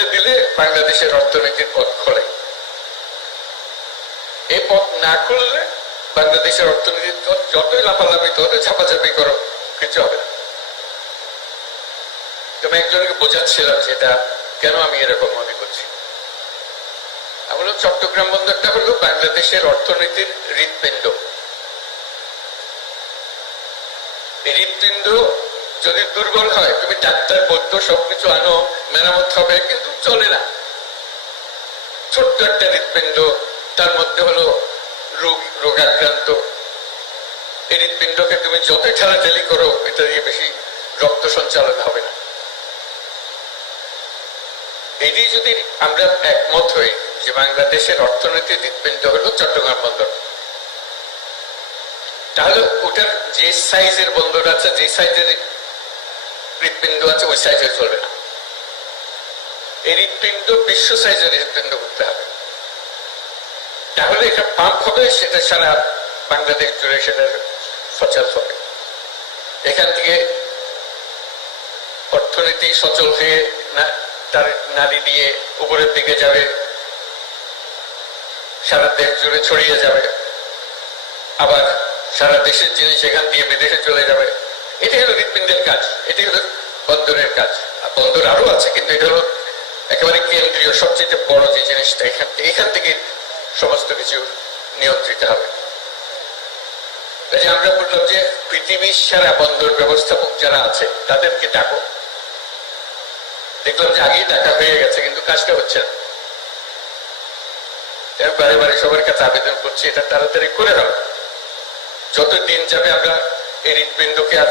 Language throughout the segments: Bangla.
খুলে দিলে বাংলাদেশের অর্থনীতির পথ খোলে। এই পথ না খুললে বাংলাদেশের অর্থনীতির পথ যতই লাফালাফি ততই ঝাপাঝাপি করো কিছু হবে না। তুমি একজনকে বোঝাচ্ছিলাম যেটা কেন আমি এরকম মনে করছি। আমরা চট্টগ্রাম বন্দরটা হলো বাংলাদেশের অর্থনীতির হৃৎপিণ্ড। হৃৎপিণ্ড যদি দুর্বল হয়, তুমি ডাক্তার, বৈদ্য, সবকিছু আনো, মেরামত হবে, কিন্তু চলে না। ছোট্ট একটা হৃৎপিণ্ড, তার মধ্যে হলো রোগ, রোগাক্রান্ত। এই হৃৎপিণ্ডকে তুমি যতই ঠেলাঠেলি করো এটা দিয়ে বেশি রক্ত সঞ্চালন হবে না। এটি যদি আমরা একমত হই যে বাংলাদেশের অর্থনীতির হৃৎপিণ্ড হলো চট্টগ্রাম বন্দর, তাহলে ওটার যে সাইজের বন্দর আছে, যে সাইজের হৃৎপিণ্ড আছে, ওই সাইজে চলবে না। এই হৃৎপিণ্ড বিশ্ব সাইজের হৃৎপিণ্ড করতে হবে। তাহলে এটা পাম্প হবে, সেটা সারা বাংলাদেশ জুড়ে সেটা সচল হবে। এখান থেকে অর্থনীতি সচল হয়ে তার নারী দিয়ে উপরের দিকে যাবে, সারা দেশ জুড়ে ছড়িয়ে যাবে, আবার সারা দেশের জিনিস এখান দিয়ে বিদেশে চলে যাবে। এটি হলো হৃৎপিণ্ডের কাজ এটি হলো বন্দরের কাজ। আর বন্দর আরও আছে, কিন্তু এটা হলো একেবারে কেন্দ্রীয়, সবচেয়ে বড় যে জিনিসটা, এখান থেকে এখান থেকে সমস্ত কিছু নিয়ন্ত্রিত হবে। আমরা বললাম যে পৃথিবীর সারা বন্দর ব্যবস্থাপক যারা আছে, তাদেরকে ডাকো। দেখলাম যে আগেই ডাকা হয়ে গেছে, কিন্তু কাজটা হচ্ছে না। বারে বারে সবার কাছে আবেদন করছি, এটা তাড়াতাড়ি করে দাও যত দিন যাবে আমরা এই হৃৎপিণ্ডকে আর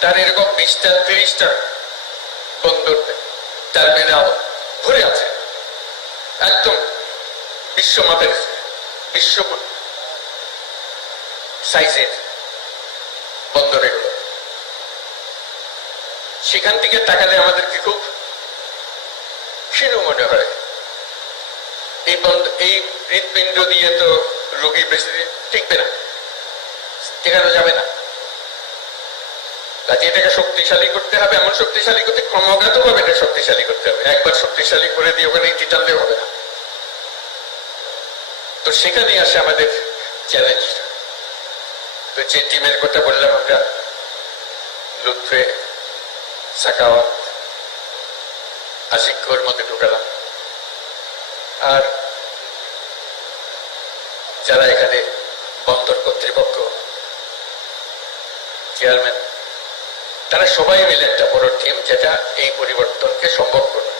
তার এরকম বিশটা তিরিশটা বন্দর টার্মিনাল ভরে আছে। একদম বিশ্বমাপের বিশ্ব সাইজের বন্দর এগুলো সেখান থেকে তাকালে আমাদেরকে খুব ক্ষীণ মনে হয়। এই বন্ধ, এই হৃৎপিণ্ড দিয়ে তো রোগী বেশি টিকবে না টেকানো যাবে না। কাজে এটাকে শক্তিশালী করতে হবে, এমন শক্তিশালী করতে ক্রমাগত ভাবে এটা শক্তিশালী করতে হবে। একবার শক্তিশালী করে দিয়ে ওখানে ইটি টানলে হবে না। তো সেখানেই আসে আমাদের চ্যালেঞ্জ তো যে টিমের কথা বললাম আমরা, লুৎফে, সাকাওয়াত আশিকর মধ্যে ঢুকালাম। আর যারা এখানে বন্দর কর্তৃপক্ষ চেয়ারম্যান তারা সবাই মিলে একটা বড় টিম যেটা এই পরিবর্তনকে সম্ভব করবে।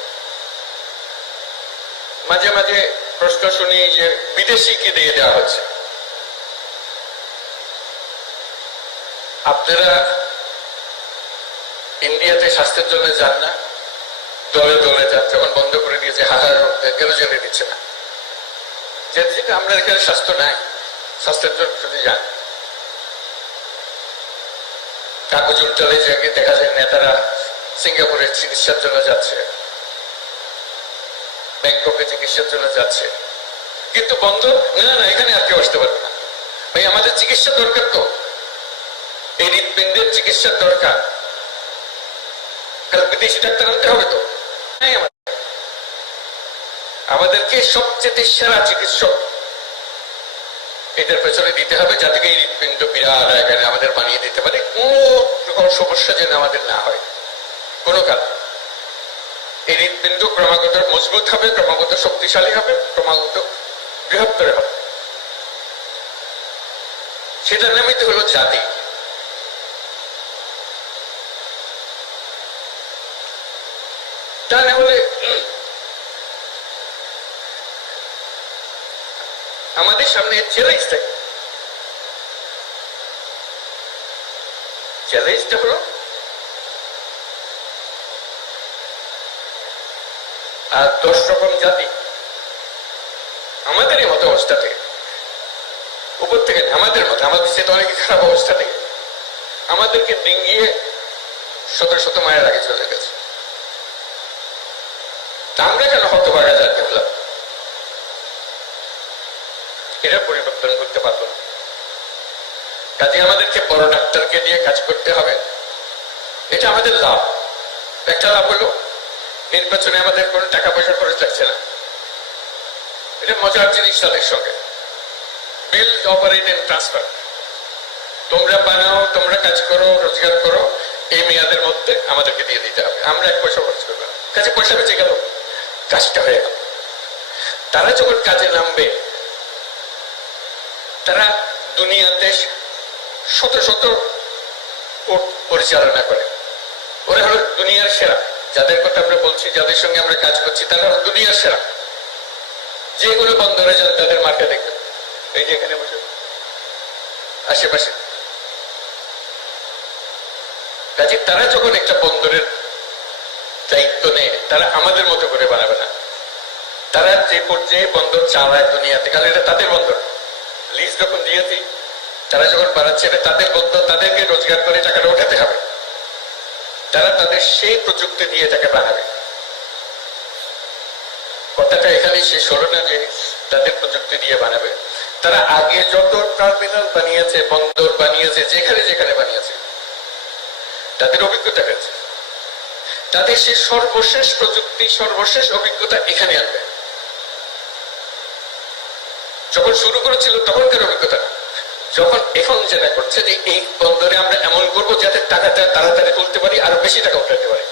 মাঝে মাঝে প্রশ্ন শুনি যে বিদেশিকে দিয়ে দেওয়া হচ্ছে? আপনারা ইন্ডিয়াতে স্বাস্থ্যের জন্য যান না, দলে দলে যান যখন বন্ধ করে দিয়েছে, হাহার কেন যেতে দিচ্ছে না? যেতে আমরা এখানে স্বাস্থ্য নাই, স্বাস্থ্যের জন্য যান কাগজ উল্টালে যে দেখা যায় নেতারা সিঙ্গাপুরের চিকিৎসার জন্য যাচ্ছে, ব্যাংককে চিকিৎসার জন্য যাচ্ছে। কিন্তু না না, এখানে আর কেউ আসতে পারবে না। ভাই, আমাদের চিকিৎসা দরকার তো। এই হৃদপিণ্ডের চিকিৎসার দরকার। কারণ বিদেশি ডাক্তার আনতে হবে তো। আমাদেরকে সবচেয়ে সেরা চিকিৎসক এটার পেছনে দিতে হবে যাতে এই হৃদপিণ্ড বিরাট আকারে আমাদের বানিয়ে দিতে পারে। কোনো রকম সমস্যা যেন আমাদের না হয়। কোনো কারণ। এই হৃদপিণ্ড ক্রমাগত মজবুত হবে, ক্রমাগত শক্তিশালী হবে, ক্রমাগত বৃহত্তর হবে। সেটার নামই তো হলো জাতি। তা না হলে আমাদের সামনে চ্যালেঞ্জ থাকে চ্যালেঞ্জটা হলো আর দশ রকম জাতি আমাদেরই মতো অবস্থা থেকে, উপর থেকে আমাদের মতো, আমাদের সে তো অনেক খারাপ অবস্থা থেকে, আমাদেরকে ডিঙ্গিয়ে শত শত মায়ের আগে চলে গেছে। আমরা কেন হতভাগা জাতি হলাম? এটা পরিবর্তন করতে পারব কাজে আমাদেরকে বড় ডাক্তারকে দিয়ে কাজ করতে হবে। এটা আমাদের লাভ। একটা লাভ হলো পেছনে আমাদের কোনো টাকা পয়সা খরচ লাগছে না। এটা মজার জিনিস তাদের সঙ্গে। বিল অপারেট এন্ড ট্রান্সফার তোমরা বানাও, তোমরা কাজ করো, রোজগার করো, এই মেয়াদের মধ্যে আমাদেরকে দিয়ে দিতে হবে। আমরা এক পয়সা খরচ করব কাজে পয়সা বেঁচে গেল। কাজটা হয়ে গেল। তারা যখন কাজে নামবে তারা দুনিয়াতে শত শত পরিচালনা করে। ওরা হলো দুনিয়ার সেরা। যাদের কথা আমরা বলছি, যাদের সঙ্গে আমরা কাজ করছি, তারা হলো দুনিয়ার সেরা। যে কোনো বন্দরে যান তাদের মার্কে দেখবেন এই যে এখানে বসে। আশেপাশে। কাজে তারা যখন একটা বন্দরের দায়িত্ব নেয়, তারা আমাদের মতো করে বানাবে না। তারা যে পর্যায়ে বন্দর চালায় দুনিয়াতে, কারণ এটা তাদের বন্দর। লিজ যখন দিয়েছি, তারা যখন বাড়াচ্ছে তাদের বন্দর তাদেরকে রোজগার করে টাকাটা ওঠাতে হবে। তারা তাদের সেই প্রযুক্তি দিয়ে এটাকে বানাবে। কথাটা এখানেই শেষ হলো না যে তাদের প্রযুক্তি দিয়ে বানাবে। তারা আগে যত টার্মিনাল বানিয়েছে, বন্দর বানিয়েছে, যেখানে যেখানে বানিয়েছে, তাদের অভিজ্ঞতা হয়েছে। তাদের সে সর্বশেষ প্রযুক্তি, সর্বশেষ অভিজ্ঞতা এখানে আনবে যখন শুরু করেছিল, তখনকার অভিজ্ঞতা। যখন এখন যেটা করছে যে, এই বন্দরে আমরা এমন করব যাতে টাকাটা তাড়াতাড়ি তুলতে পারি, আরও বেশি টাকা উঠাতে পারি।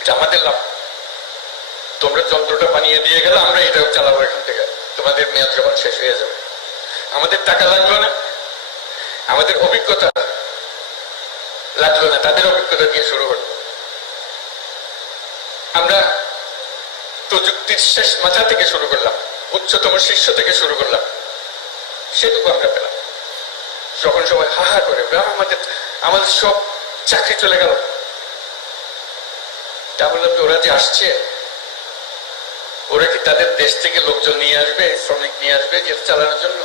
এটা আমাদের লাভ। তোমরা যন্ত্রটা বানিয়ে দিয়ে গেলে আমরা এটাও চালাবো এখান থেকে। তোমাদের মেয়াদ যখন শেষ হয়ে যাবে। আমাদের টাকা লাগল না। আমাদের অভিজ্ঞতা লাগল না। তাদের অভিজ্ঞতা দিয়ে শুরু হলো। আমরা প্রযুক্তির শেষ মাথা থেকে শুরু করলাম। উচ্চতম শিষ্য থেকে শুরু করলাম। সেটুকু আমরা পেলাম। যখন সবাই হাহা করে আমাদের আমাদের সব চাকরি চলে গেল। তা বললাম ওরা যে আসছে, ওরা কি তাদের দেশ থেকে লোকজন নিয়ে আসবে, শ্রমিক নিয়ে আসবে এটা চালানোর জন্য?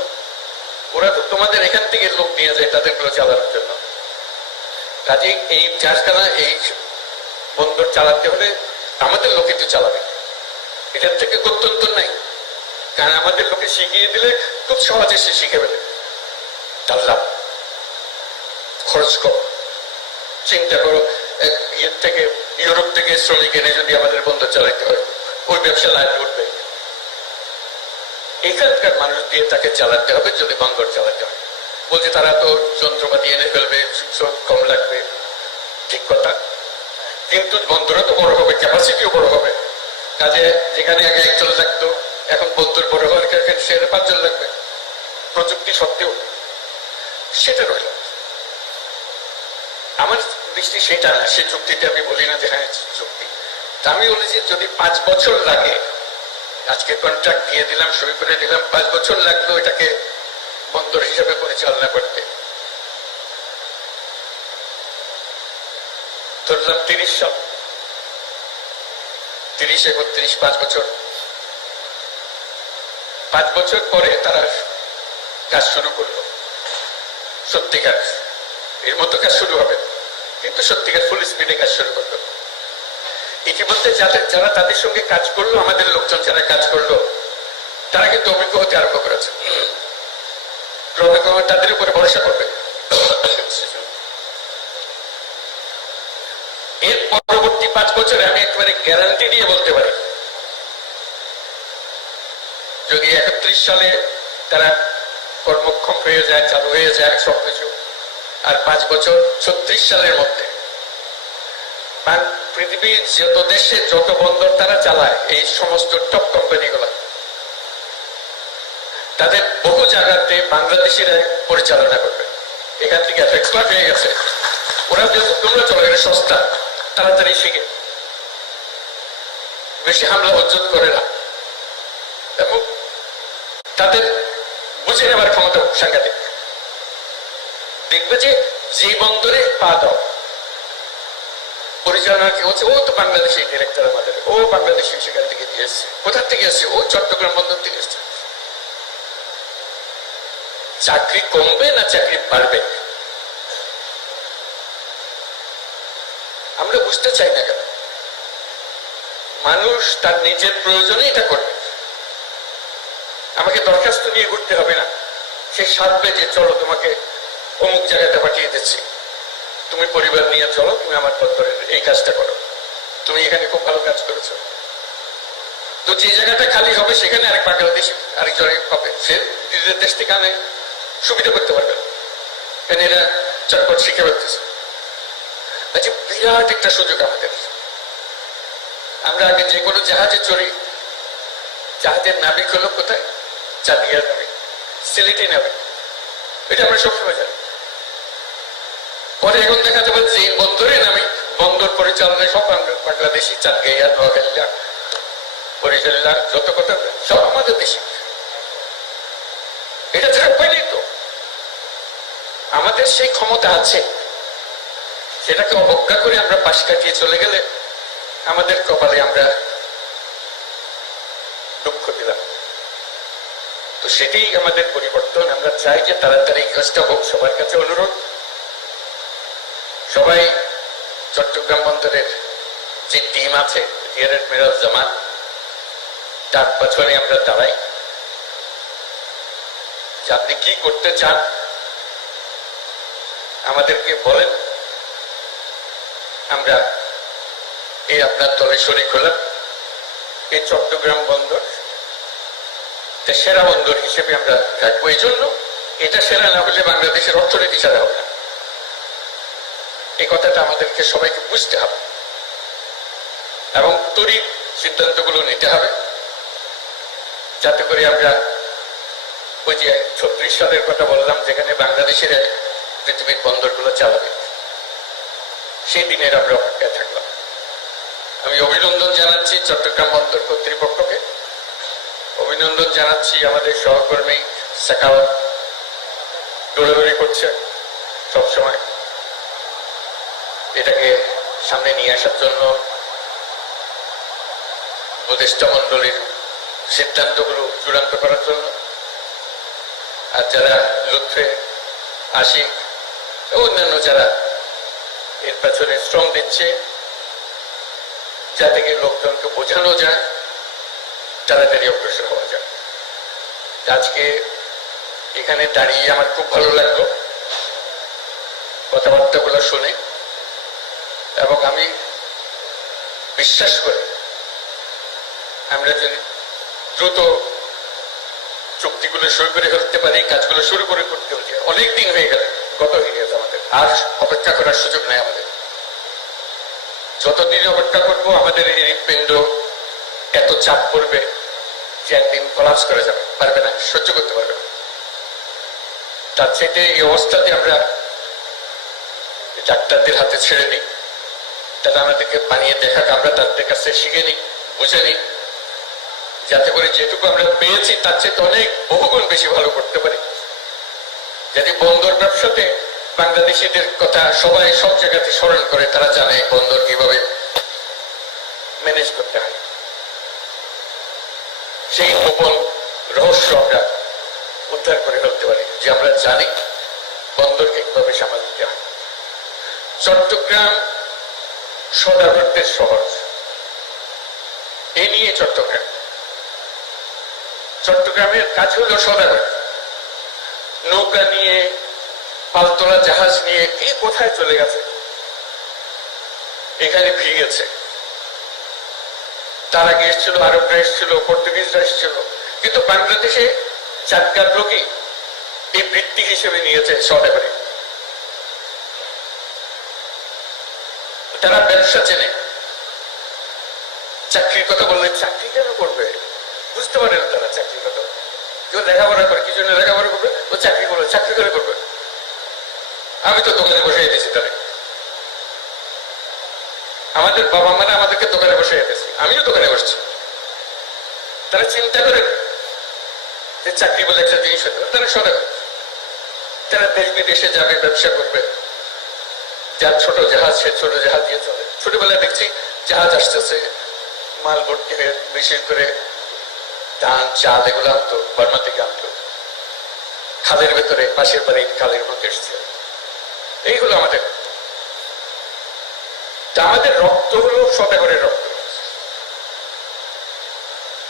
ওরা তো তোমাদের এখান থেকে লোক নিয়ে যায় তাদেরগুলো চালানোর জন্য। কাজে এই কারখানা এই বন্দর চালাতে হলে আমাদের লোকে তো চালাবে। এটার থেকে গত্যন্তর নাই। কারণ আমাদের লোকে শিখিয়ে দিলে খুব সহজে সে শিখে ফেলে। লাভ খরচ কম চিন্তা করো ইয়ের থেকে, ইউরোপ থেকে শ্রমিক এনে যদি আমাদের বন্দর চালাইতে হয়, ওই ব্যবসা লাভ উঠবে। এখানকার মানুষ দিয়ে তাকে চালাতে হবে যদি বন্দর চালাতে হয়। বলছে, তারা তো যন্ত্রপাতি এনে ফেলবে কম লাগবে। ঠিক কথা। কিন্তু বন্দরও তো বড় হবে ক্যাপাসিটিও বড় হবে। কাজে যেখানে আগে একজন লাগতো এখন বন্দর বড় হওয়ার কারণে সেখানে পাঁচজন লাগবে। প্রযুক্তি সত্ত্বেও সেটা রইল। আমার দৃষ্টি সেটা না, সে চুক্তিতে আমি বলি না যে হ্যাঁ চুক্তি। আমি বলি যে যদি পাঁচ বছর লাগে, আজকে কন্ট্রাক্ট দিয়ে দিলাম, সই করে দিলাম, পাঁচ বছর লাগল এটাকে বন্দর হিসেবে পরিচালনা করতে। ধরলাম তিরিশ সাল। তিরিশ, একত্রিশ, পাঁচ বছর। পাঁচ বছর পরে তারা কাজ শুরু করল। সত্যিকার, এর মতো কাজ শুরু হবে। কিন্তু সত্যিকার ফুল স্পিডে কাজ শুরু করল। ইতিমধ্যে যাদের, যারা তাদের সঙ্গে কাজ করল, আমাদের লোকজন যারা কাজ করল, তারা কিন্তু অভিজ্ঞ হতে আরম্ভ করেছে। ক্রমে তাদের উপরে ভরসা করবে। এর পরবর্তী পাঁচ বছরে আমি একেবারে গ্যারান্টি দিয়ে বলতে পারি যদি একত্রিশ সালে তারা কর্মক্ষম হয়ে যায়, চালু হয়ে যায় সবকিছু, আর পাঁচ বছর ছত্রিশ সালের মধ্যে। পৃথিবীর যত দেশে যত বন্দর তারা চালায়, এই সমস্ত টপ কোম্পানিগুলো তাদের বহু জায়গাতে বাংলাদেশিরা পরিচালনা করবে। এখান থেকে এত এক্সপার্ট হয়ে গেছে। ওরা যেহেতু তোমরা চলো এটা সস্তা তাড়াতাড়ি শিখে। বেশি হামলা উজ্জ্বল করে না। এবং তাদের বুঝে নেবার ক্ষমতা সাংঘাতিক দেখবে যে যে বন্দরে পা দাও, পরিচালনা কি হচ্ছে? ও তো বাংলাদেশি ডিরেক্টর আমাদের ও বাংলাদেশি সেখান থেকে দিয়ে এসছে। কোথা থেকে এসছে? ও চট্টগ্রাম বন্দর থেকে এসছে। চাকরি কমবে না চাকরি বাড়বে? আমরা বুঝতে চাই না কেন? মানুষ তার নিজের প্রয়োজনে এটা করবে। আমাকে দরখাস্ত নিয়ে ঘুরতে হবে না। সে সাধবে যে চলো তোমাকে অমুক জায়গাতে পাঠিয়ে দিচ্ছি। তুমি পরিবার নিয়ে চলো, তুমি আমার বন্দরের এই কাজটা করো। তুমি এখানে খুব ভালো কাজ করেছ। তো যে জায়গাটা খালি হবে সেখানে আরেক বাংলাদেশ আরেকজন হবে। সে নিজের দেশ থেকে আনে, সুবিধা করতে পারবে না। কারণ এরা চটপট শিখে ফেলতেছে। আচ্ছা বিরাট একটা সুযোগ আমাদের। আমরা আগে যে কোনো জাহাজে চড়ি। জাহাজের নাবিক হলো কোথায়? নাবিক সিলেটে নাবিক এটা আমরা সবসময় জানি। পরে এখন দেখা যাবে যে বন্দরে নামি বন্দর পরিচালনায় সব বাংলা- বাংলাদেশি নোয়াখালীরা যত কথা সব আমাদের দেশি। এটা তো। আমাদের সেই ক্ষমতা আছে। সেটাকে অবজ্ঞা করে আমরা পাশ কাটিয়ে চলে গেলে আমাদের কপালে আমরা দুঃখ দিলাম তো সেটাই আমাদের পরিবর্তন। আমরা চাই যে তাড়াতাড়ি এই কাজটা হোক। সবার কাছে অনুরোধ, সবাই চট্টগ্রাম বন্দরের যে টিম আছে, রিয়ার অ্যাডমিরাল জামান তার পেছনে আমরা দাঁড়াই। আপনি কি করতে চান, আমাদেরকে বলেন। আমরা এই আপনার দলে শরিক হলাম এই চট্টগ্রাম বন্দর সেরা বন্দর হিসেবে আমরা থাকব। এই জন্য এটা সেরা না হলে বাংলাদেশের অর্থনীতি ছাড়া হবে না। এই কথাটা আমাদেরকে সবাইকে বুঝতে হবে। এবং তড়িৎ সিদ্ধান্তগুলো নিতে হবে। যাতে করে আমরা ওই যে ছত্রিশ সালের কথা বললাম, যেখানে বাংলাদেশের পৃথিবীর বন্দরগুলো চালাবে। সেই দিনের আমরা অপেক্ষায় থাকলাম। আমি অভিনন্দন জানাচ্ছি চট্টগ্রাম বন্দর কর্তৃপক্ষকে। অভিনন্দন জানাচ্ছি আমাদের সহকর্মী সাকাওয়াত দৌড়াদৌড়ি করছে সবসময়। এটাকে সামনে নিয়ে আসার জন্য উপদেষ্টা মন্ডলীর সিদ্ধান্তগুলো চূড়ান্ত করার জন্য। আর যারা লুৎফে আশিক অন্যান্য যারা এর পেছনে শ্রম দিচ্ছে, যাতে করে লোকজনকে বোঝানো যায়। তাড়াতাড়ি অগ্রসর হওয়া যায় আজকে এখানে দাঁড়িয়ে আমার খুব ভালো লাগল। কথাবার্তাগুলো শুনে। এবং আমি বিশ্বাস করি, আমরা যদি দ্রুত চুক্তিগুলো শুরু করে ফেলতে পারি, কাজগুলো শুরু করে করতে হচ্ছে অনেক দিন হয়ে গেল, গত হয়ে গেছে আমাদের। আর অপেক্ষা করার সুযোগ নেই আমাদের। যতদিন অপেক্ষা করব, আমাদের এই হৃৎপিণ্ড এত চাপ পড়বে যে একদিন কলাপস করে যাবে, পারবে না, সহ্য করতে পারবে না। তার চাইতে এই অবস্থাতে আমরা ডাক্তারদের হাতে ছেড়ে দিই তারা আমাদেরকে বানিয়ে দেখাক, আমরা তাদের কাছে শিখে নিই, বুঝে নিই, যাতে করে যেটুকু আমরা পেয়েছি, তার চেয়ে অনেক বহুগুণ বেশি ভালো করতে পারি। যাতে বন্দর ব্যবসাতে বাংলাদেশিদের কথা সবাই সব জায়গাতে স্মরণ করে, তারা জানে বন্দর কীভাবে ম্যানেজ করতে হয়। সেই গোপন রহস্য আমরা উদ্ধার করে ফেলতে পারি, যে আমরা জানি বন্দরকে কীভাবে সামাল দিতে হয়। চট্টগ্রাম সদাগরদের শহর। এই নিয়ে চট্টগ্রাম। চট্টগ্রামের কাজ হলো সদাগর। নৌকা নিয়ে, পালতোলা জাহাজ নিয়ে কে কোথায় চলে গেছে? এখানে ভিড়েছে তার আগে এসেছিল, আরবরা এসেছিল, পর্তুগিজরা এসেছিল। কিন্তু বাংলাদেশে চারকার লোকই এই বৃত্তি হিসেবে নিয়েছে সদাগরে তারা ব্যবসা চেনে। চাকরির কথা বললে চাকরি কেন করবে? বুঝতে পারে না তারা চাকরির কথা। কেউ লেখাপড়া করে কি জন্য লেখাপড়া করবে, ও চাকরি করবে, চাকরি করে করবে। আমি তো দোকানে বসে দিয়েছি তাদের আমাদের বাবা মারা আমাদেরকে দোকানে বসে দিয়েছে। আমিও দোকানে বসছি। তারা চিন্তা করে যে চাকরি বলে একটা জিনিস হতে পারে। তারা সদা তারা দেশ বিদেশে যাবে, ব্যবসা করবে। যার ছোট জাহাজ, সে ছোট জাহাজ দিয়ে চলে। ছোটবেলায় দেখছি জাহাজ আসতেছে, মাল ভর্তি হয়ে বিশেষ করে ধান, চাল এগুলো আনতো, বর্মা থেকে আনতো। খালের ভেতরে পাশের বাড়ির খালের মধ্যে এসছে। এইগুলো আমাদের আমাদের রক্ত হলো সদাগরের রক্ত।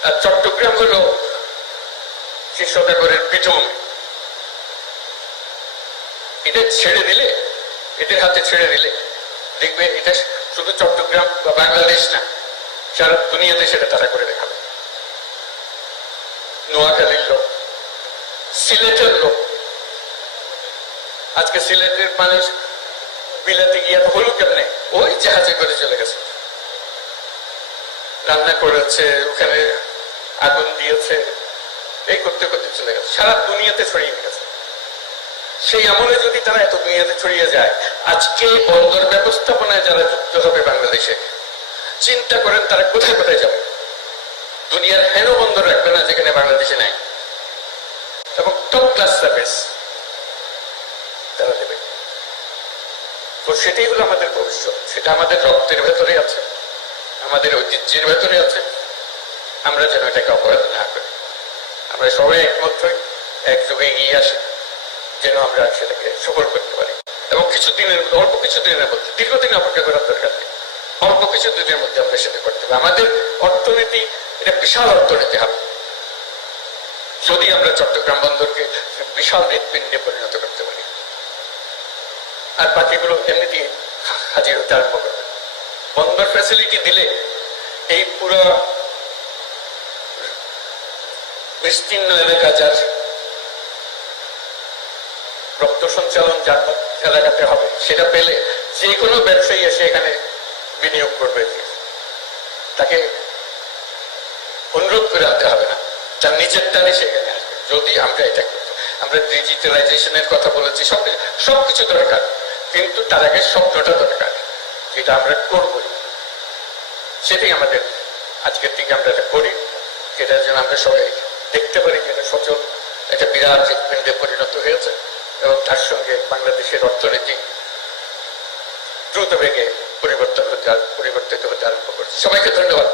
আর চট্টগ্রাম হলো সে সদাগরের পীঠভূমি এটা ছেড়ে দিলে এদের হাতে ছেড়ে দিলে, দেখবে এটা শুধু চট্টগ্রাম বা বাংলাদেশ না, সারা দুনিয়াতে সেটা তারা করে দেখাবে। নোয়াখালীর লোক, সিলেটের লোক। আজকে সিলেটের মানুষ বিলাতে গিয়ে হলো কেমনে? ওই জাহাজে করে চলে গেছে। রান্না করেছে, ওখানে আগুন দিয়েছে, এই করতে করতে চলে গেছে। সারা দুনিয়াতে ছড়িয়ে গেছে। সেই আমলে যদি তারা এত দুনিয়াতে ছড়িয়ে যায়, আজকে বন্দর ব্যবস্থাপনায় যারা যুক্ত হবে বাংলাদেশে, চিন্তা করেন তারা কোথায় কোথায় যাবে। দুনিয়ার হেন বন্দর রাখবে না যেখানে বাংলাদেশে নাই। এবং টপ ক্লাস সার্ভিস তারা দেবে। তো সেটাই হলো আমাদের ভবিষ্যৎ। সেটা আমাদের রক্তের ভেতরে আছে, আমাদের ঐতিহ্যের ভেতরে আছে। আমরা যেন এটাকে অপরাধ না করি। আমরা সবাই একমত হই, একযোগে এগিয়ে আসি, যেন আমরা সেটাকে সফল করতে পারি। এবং কিছু দিনের মধ্যে, অল্প কিছু দিনের মধ্যে, দীর্ঘদিন অপেক্ষা করার দরকার নেই। অল্প কিছু দিনের মধ্যে আমরা সেটা করতে হবে আমাদের অর্থনীতি, এটা বিশাল অর্থনীতি হবে। যদি আমরা চট্টগ্রাম বন্দরকে বিশাল হৃৎপিণ্ডে পরিণত করতে আর বাকিগুলো এমনিতেই হাজির হতে আরম্ভ করবে। বন্দর ফ্যাসিলিটি দিলে এই পুরো বিস্তীর্ণ এলাকা যার রক্ত সঞ্চালন যার এলাকাতে হবে, সেটা পেলে যে কোনো ব্যবসায়ী এসে এখানে বিনিয়োগ করবে। তাকে অনুরোধ করে আনতে হবে না। তার নিজের টানে সেখানে আসবে। যদি আমরা এটা করতে আমরা ডিজিটালাইজেশনের কথা বলেছি, সব সবকিছু দরকার। কিন্তু তার আগে স্বপ্নটা দরকার, যেটা আমরা করবই। সেটাই আমাদের আজকের থেকে আমরা এটা করি। সেটা যেন আমরা সবাই দেখতে পারি যে সচল একটা বিরাট হৃৎপিণ্ডে পরিণত হয়েছে এবং তার সঙ্গে বাংলাদেশের অর্থনীতি দ্রুত বেগে পরিবর্তন হতে পরিবর্তিত হতে আরম্ভ করছে। সবাইকে ধন্যবাদ।